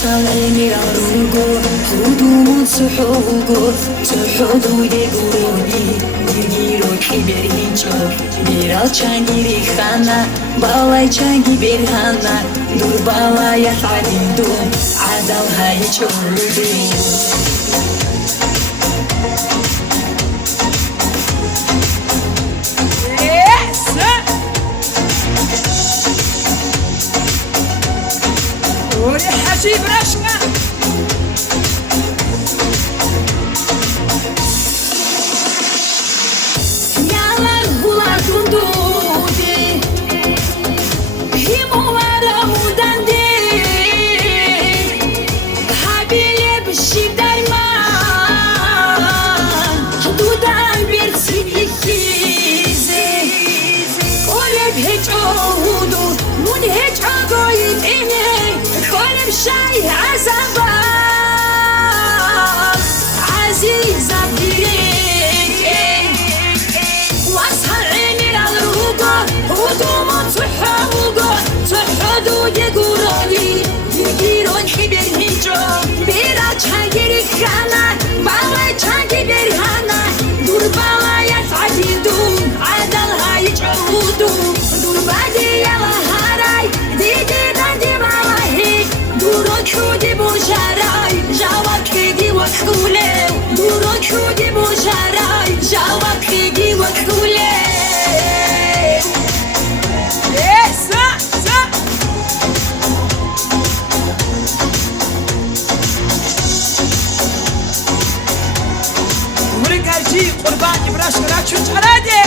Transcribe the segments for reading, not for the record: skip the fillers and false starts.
وصلني الروجو هدوم سحوجو سحودو دگورونی دیگیرو کی برینجو بیرا چنگی ریخانا بالای چنگی برهانا دور بالای تعدیدون عدل های چوردی حجيب رشقة Yalan bular dundudi Himovara mudandi Habile bişir derman Dudan bir sikizi Kolep hiç ohudu Mun hiç agoyit ine Kolep şay azaba Aziza birek واسهر عيني للروقة هدومهم تحوقة تحدو يقولولي يجيرون حبر هجو بيرا تشاقري خانا بالا تشاقي برهانا دور بالا يتعديدون عدل هاي جعودون دور بادي يلا هاراي ديدي دادي بالاهي دورو كودي بوجاراي جاوك هيجي وكولي دورو كودي بوجاراي جاوك هيجي وكولي ورقاجي قرباني براش راكشو جرادي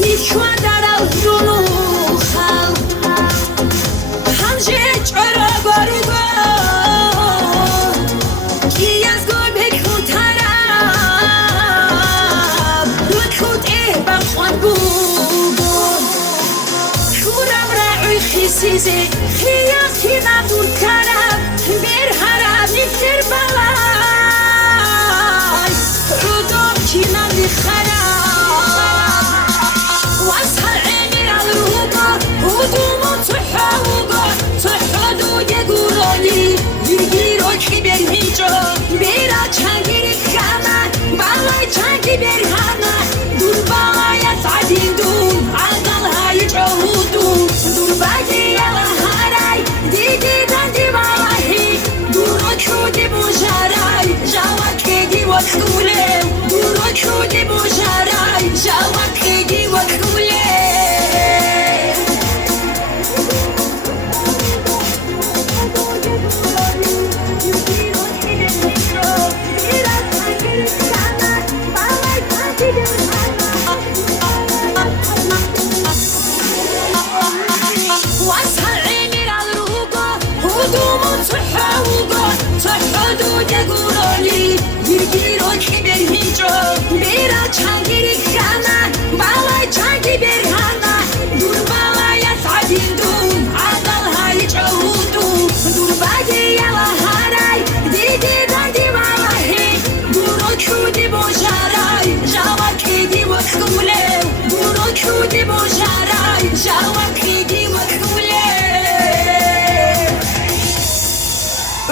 نيشوان دارال دونوخا همجه چرا باروگا کی از گل بکن طرف رکود بخوان بوگون شورم رعوی خیسیزی خیاز کی نبدور کرم بر حرم نیفتر بلای رودم کی نمی خرم